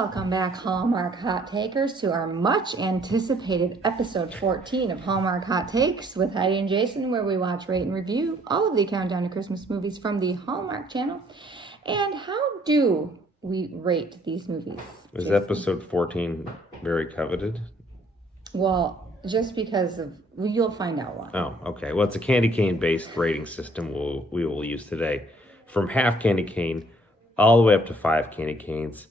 Welcome back, Hallmark Hot Takers, to our much anticipated episode 14 of Hallmark Hot Takes with Heidi and Jason, where we watch, rate, and review all of the Countdown to Christmas movies from the Hallmark Channel. And how do we rate these movies? Is Jason? episode 14 very coveted? Well, just because of, you'll find out why. Oh, okay. Well, it's a candy cane based rating system we will use today. From half candy cane all the way up to 5 candy canes.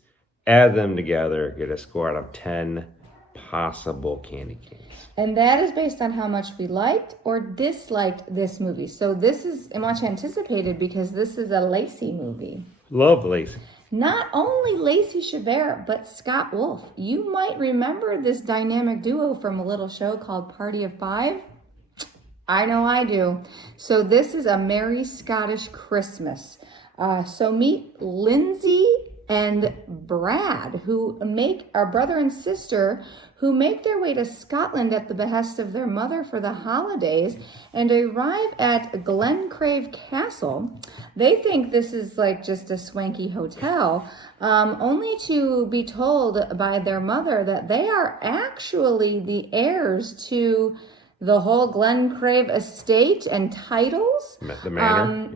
Add them together, get a score out of 10 possible candy canes. And that is based on how much we liked or disliked this movie. So this is much anticipated because this is a Lacey movie. Love Lacey. Not only Lacey Chabert, but Scott Wolf. You might remember this dynamic duo from a little show called Party of Five. I know I do. So this is a Merry Scottish Christmas. So meet Lyndsey and Brad, who are brother and sister, who make their way to Scotland at the behest of their mother for the holidays and arrive at Glencrave Castle. They think this is like just a swanky hotel, only to be told by their mother that they are actually the heirs to the whole Glencrave estate and titles. The manor.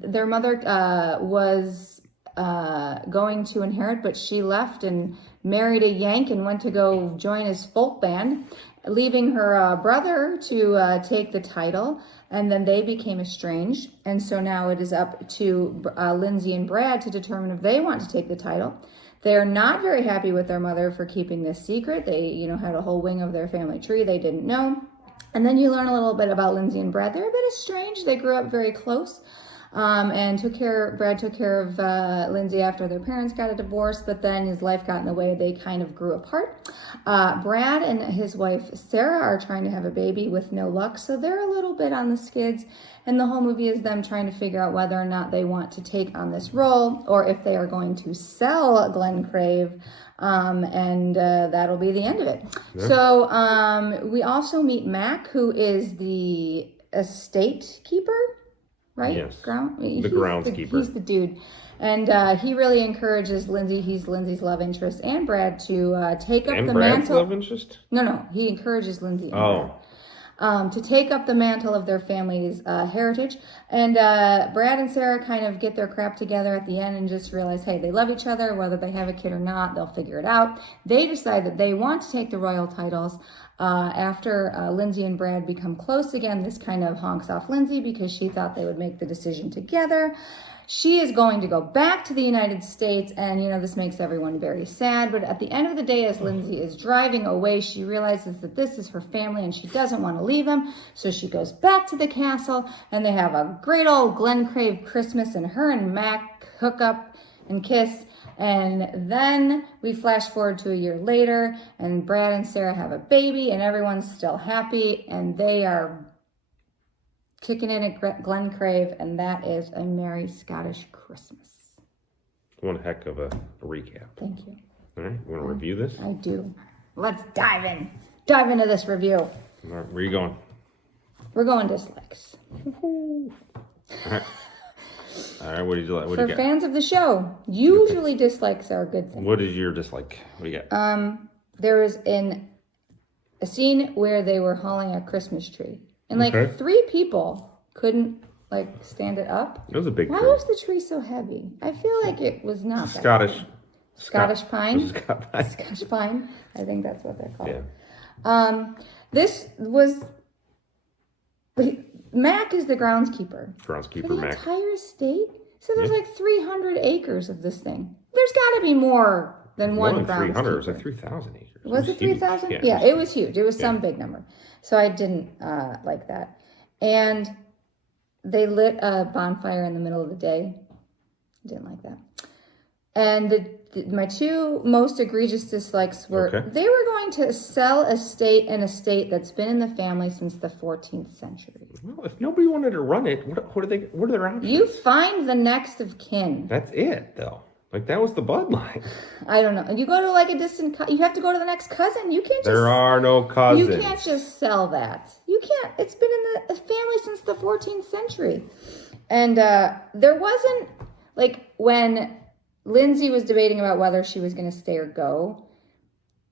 Their mother was going to inherit, but she left and married a Yank and went to go join his folk band, leaving her brother to take the title, and then they became estranged. And so now it is up to Lyndsey and Brad to determine if they want to take the title. They're not very happy with their mother for keeping this secret. They, had a whole wing of their family tree they didn't know. And then you learn a little bit about Lyndsey and Brad. They're a bit estranged. They grew up very close. And Brad took care of Lyndsey after their parents got a divorce, but then his life got in the way. They kind of grew apart. Brad and his wife, Sarah, are trying to have a baby with no luck, so they're a little bit on the skids, and the whole movie is them trying to figure out whether or not they want to take on this role, or if they are going to sell Glencrave, and that'll be the end of it. Yeah. So we also meet Mac, who is the estate keeper. Right? Yes. The groundskeeper. He's the dude. And he really encourages Lyndsey, he's Lyndsey's love interest, and Brad to take up the Brad's mantle. Love interest? No. He encourages Lyndsey and Brad, to take up the mantle of their family's heritage. And Brad and Sarah kind of get their crap together at the end and just realize, hey, they love each other. Whether they have a kid or not, they'll figure it out. They decide that they want to take the royal titles. After Lyndsey and Brad become close again, this kind of honks off Lyndsey because she thought they would make the decision together. She is going to go back to the United States, and this makes everyone very sad. But at the end of the day, as Lyndsey is driving away, she realizes that this is her family and she doesn't want to leave them. So she goes back to the castle, and they have a great old Glencrave Christmas, and her and Mac hook up and kiss. And then we flash forward to a year later, and Brad and Sarah have a baby, and everyone's still happy, and they are kicking in at Glencrave, and that is a Merry Scottish Christmas. One heck of a recap. Thank you. All right, you want to review this? I do. Let's dive into this review. All right, where are you going? We're going dislikes. All right, what did you like? What For do you got? fans of the show, usually dislikes are a good thing. What is your dislike? What do you got? There was a scene where they were hauling a Christmas tree. And 3 people couldn't stand it up. It was a big tree. Why was the tree so heavy? I feel like it was not Scottish. That heavy. Scottish pine? Scottish pine. I think that's what they're called. Yeah. This was... Mac is the groundskeeper. For the Mac. Entire estate? So there's 300 acres of this thing. There's got to be more than one groundskeeper. 300. It was 3,000 acres. Was it 3,000? Yeah, it was huge. It was some big number. So I didn't like that. And they lit a bonfire in the middle of the day. Didn't like that. And my 2 most egregious dislikes were they were going to sell an estate that's been in the family since the 14th century. Well, if nobody wanted to run it, what are their options? You find the next of kin. That's it, though. That was the bloodline. I don't know. You go to a distant... you have to go to the next cousin. You can't just... There are no cousins. You can't just sell that. You can't... It's been in the family since the 14th century. And there wasn't... when Lyndsey was debating about whether she was going to stay or go.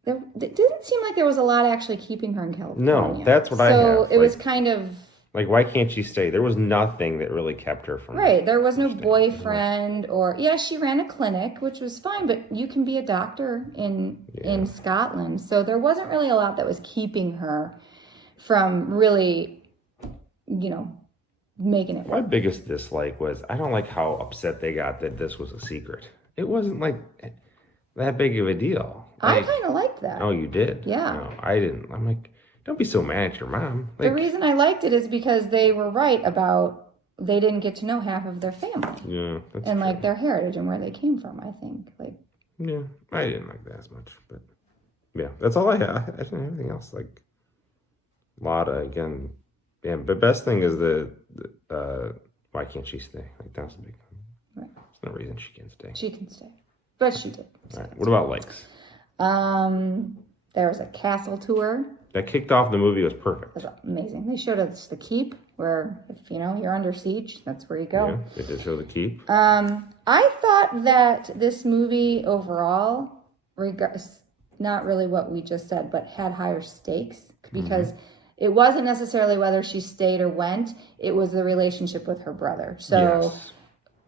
It didn't seem like there was a lot actually keeping her in California. No, that's what I have. So it was kind of... Like, why can't she stay? There was nothing that really kept her from... Right, there was no boyfriend or... Yeah, she ran a clinic, which was fine, but you can be a doctor in Scotland. So there wasn't really a lot that was keeping her from really, making it work. My biggest dislike was, I don't like how upset they got that this was a secret. It wasn't like that big of a deal. I kind of liked that. Oh, you did? Yeah. No, I didn't. I'm like, don't be so mad at your mom. The reason I liked it is because they were right about they didn't get to know half of their family. Yeah. And like their heritage and where they came from, I think. Yeah, I didn't like that as much, but yeah, that's all I had. I didn't have anything else. Like, Lotta again. Yeah, but best thing is why can't she stay? Like, that's the big thing. Right. There's no reason she can't stay. She can stay. But she did. All right. What about lakes? There was a castle tour. That kicked off the movie. It was perfect. It was amazing. They showed us the keep where, if you're under siege, that's where you go. Yeah, they did show the keep. I thought that this movie overall, not really what we just said, but had higher stakes because it wasn't necessarily whether she stayed or went. It was the relationship with her brother. So,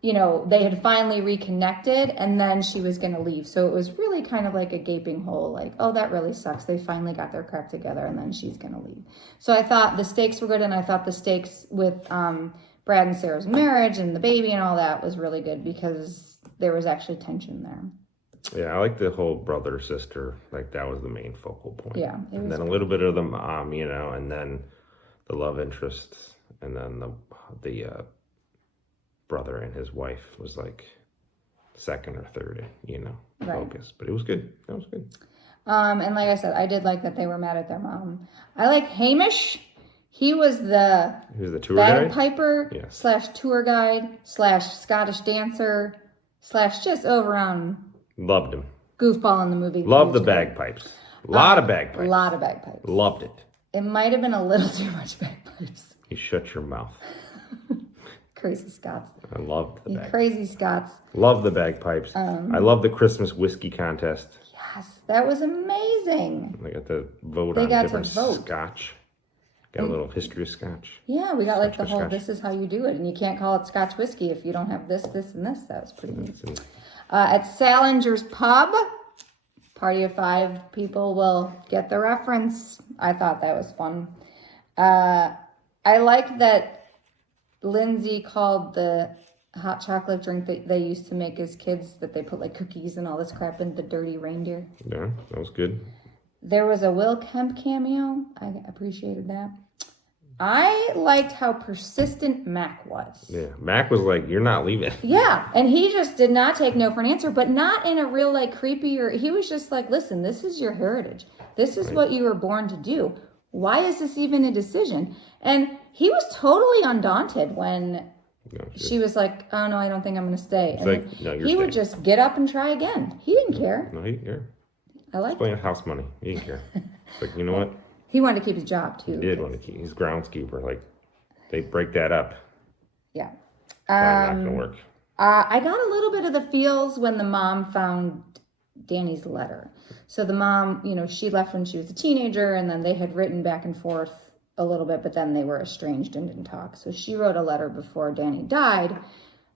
they had finally reconnected and then she was going to leave. So it was really kind of like a gaping hole. Like, oh, that really sucks. They finally got their crap together and then she's going to leave. So I thought the stakes were good. And I thought the stakes with Brad and Sarah's marriage and the baby and all that was really good because there was actually tension there. Yeah, I like the whole brother sister. Like, that was the main focal point. Yeah. And then a little bit of the mom, and then the love interest, and then the brother and his wife was like second or third, focus. But it was good. That was good. And like I said, I did like that they were mad at their mom. I like Hamish. He was the tour guide? bagpiper / tour guide / Scottish dancer / just over-on Loved him. goofball in the movie. Loved the bagpipes. A lot of bagpipes. A lot of bagpipes. Loved it. It might have been a little too much bagpipes. You shut your mouth. Crazy Scots. I loved the bagpipes. Crazy Scots. Love the bagpipes. I love the Christmas whiskey contest. Yes, that was amazing. They got to vote on different scotch. Got a little history of scotch. Yeah, we got like the whole, this is how you do it. And you can't call it Scotch whiskey if you don't have this, and this. That was pretty neat. At Salinger's Pub, party of 5 people will get the reference. I thought that was fun. I like that Lyndsey called the hot chocolate drink that they used to make as kids, that they put like cookies and all this crap in, the dirty reindeer. Yeah, that was good. There was a Will Kemp cameo. I appreciated that. I liked how persistent Mac was. Yeah, Mac was like, you're not leaving. Yeah, and he just did not take no for an answer, but not in a real like creepy or, he was just like, listen, this is your heritage. This is what you were born to do. Why is this even a decision? And he was totally undaunted when she was like, oh no, I don't think I'm going to stay. And like, no, he would just get up and try again. He didn't care. No, he didn't care. I like He's playing house money. He didn't care. It's like, you know what? He wanted to keep his job too. He did want to keep. He's groundskeeper. Like, they break that up. Yeah. Probably not going to work. I got a little bit of the feels when the mom found Danny's letter. So the mom, she left when she was a teenager, and then they had written back and forth a little bit, but then they were estranged and didn't talk. So she wrote a letter before Danny died,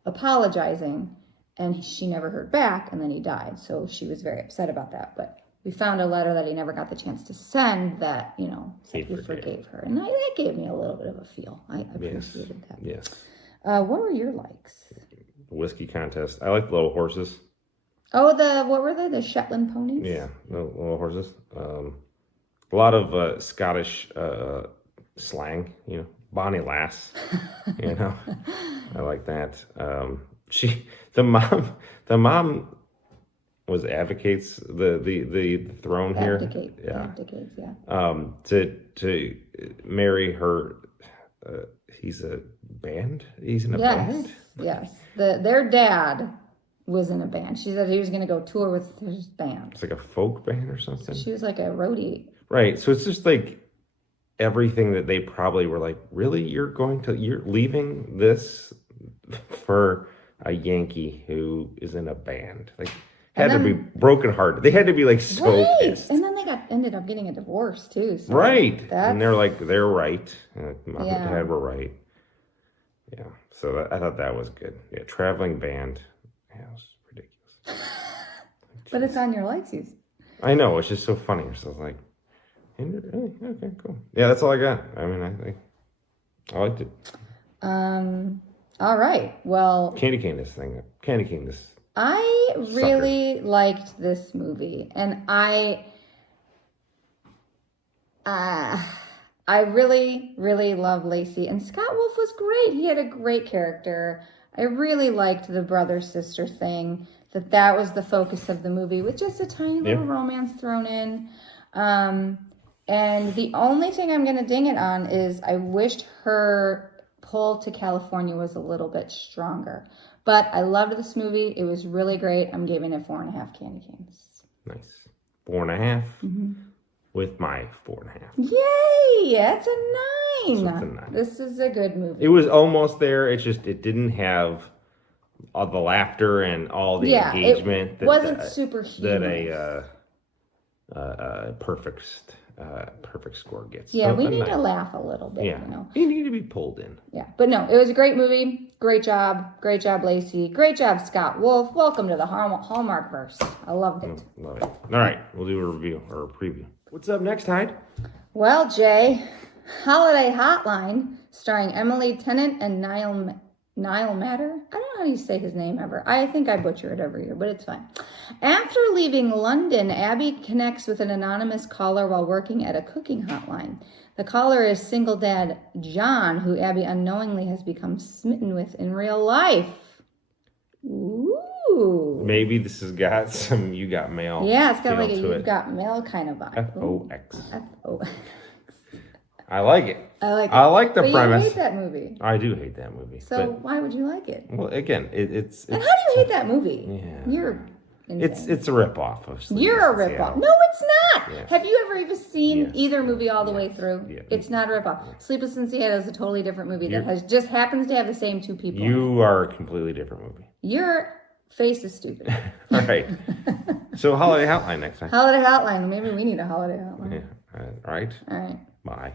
apologizing, and she never heard back, and then he died. So she was very upset about that. But we found a letter that he never got the chance to send that, said he forgave her. And that gave me a little bit of a feel. I appreciated that. Yes. What were your likes? The whiskey contest. I like the little horses. Oh, what were they? The Shetland ponies? Yeah, the little horses. A lot of Scottish slang, Bonnie Lass, I like that. The mom was advocates the throne Abdicates, here. yeah. To marry her, he's a band. He's in a band. Yes. Their dad was in a band. She said he was going to go tour with his band. It's like a folk band or something. She was like a roadie. Right. So it's just like everything that they probably were like, really, you're leaving this for a Yankee who is in a band. Like, had to be brokenhearted. They had to be like so pissed. And then they ended up getting a divorce too. So right. And they're like, they're right. Mom and Yeah. Dad were right. Yeah. So I thought that was good. Yeah. Traveling band. Yeah, it was ridiculous. But it's on your Lexi's. I know. It's just so funny. So I was like, okay, cool. Yeah, that's all I got. I mean, I liked it. All right. Well, Candy cane this. I really liked this movie, and I really, really love Lacey, and Scott Wolf was great. He had a great character. I really liked the brother-sister thing, that was the focus of the movie, with just a tiny little romance thrown in. And the only thing I'm going to ding it on is I wished her pull to California was a little bit stronger. But I loved this movie. It was really great. I'm giving it 4.5 candy canes. Nice. 4.5 with my 4.5. Yay! That's a 9. That's a 9. This is a good movie. It was almost there. It's just, it didn't have all the laughter and all the engagement. It wasn't super humorous. That a perfect score gets. Yeah, so we need to laugh a little bit, Yeah, you know. you need to be pulled in. Yeah, but no, it was a great movie. Great job, Lacey. Great job, Scott Wolf. Welcome to the Hallmark verse. I loved it. Love it. All right, we'll do a review or a preview. What's up next, Hyde? Well, Jay, Holiday Hotline, starring Emily Tennant and Niall Matter. I don't know how you say his name ever. I think I butcher it every year, but it's fine. After leaving London, Abby connects with an anonymous caller while working at a cooking hotline. The caller is single dad John, who Abby unknowingly has become smitten with in real life. Ooh. Maybe this has got some You Got Mail. Yeah, it's got like a to You've it. Got Mail kind of vibe. FOX. FOX. I like it. I like it. I like the but premise. You hate that movie. I do hate that movie. So why would you like it? Well, again, it's And how do you hate that movie? Yeah. You're insane. it's a ripoff of Sleepless You're a in ripoff. Seattle. No, it's not. Yes. Have you ever even seen Yes. either movie all the way through? Yeah. It's not a ripoff. Sleepless in Seattle is a totally different movie that just happens to have the same two people. You are a completely different movie. Your face is stupid. All right. So Holiday Hotline next time. Holiday Hotline. Maybe we need a Holiday Hotline. Yeah. All right. All right. Bye.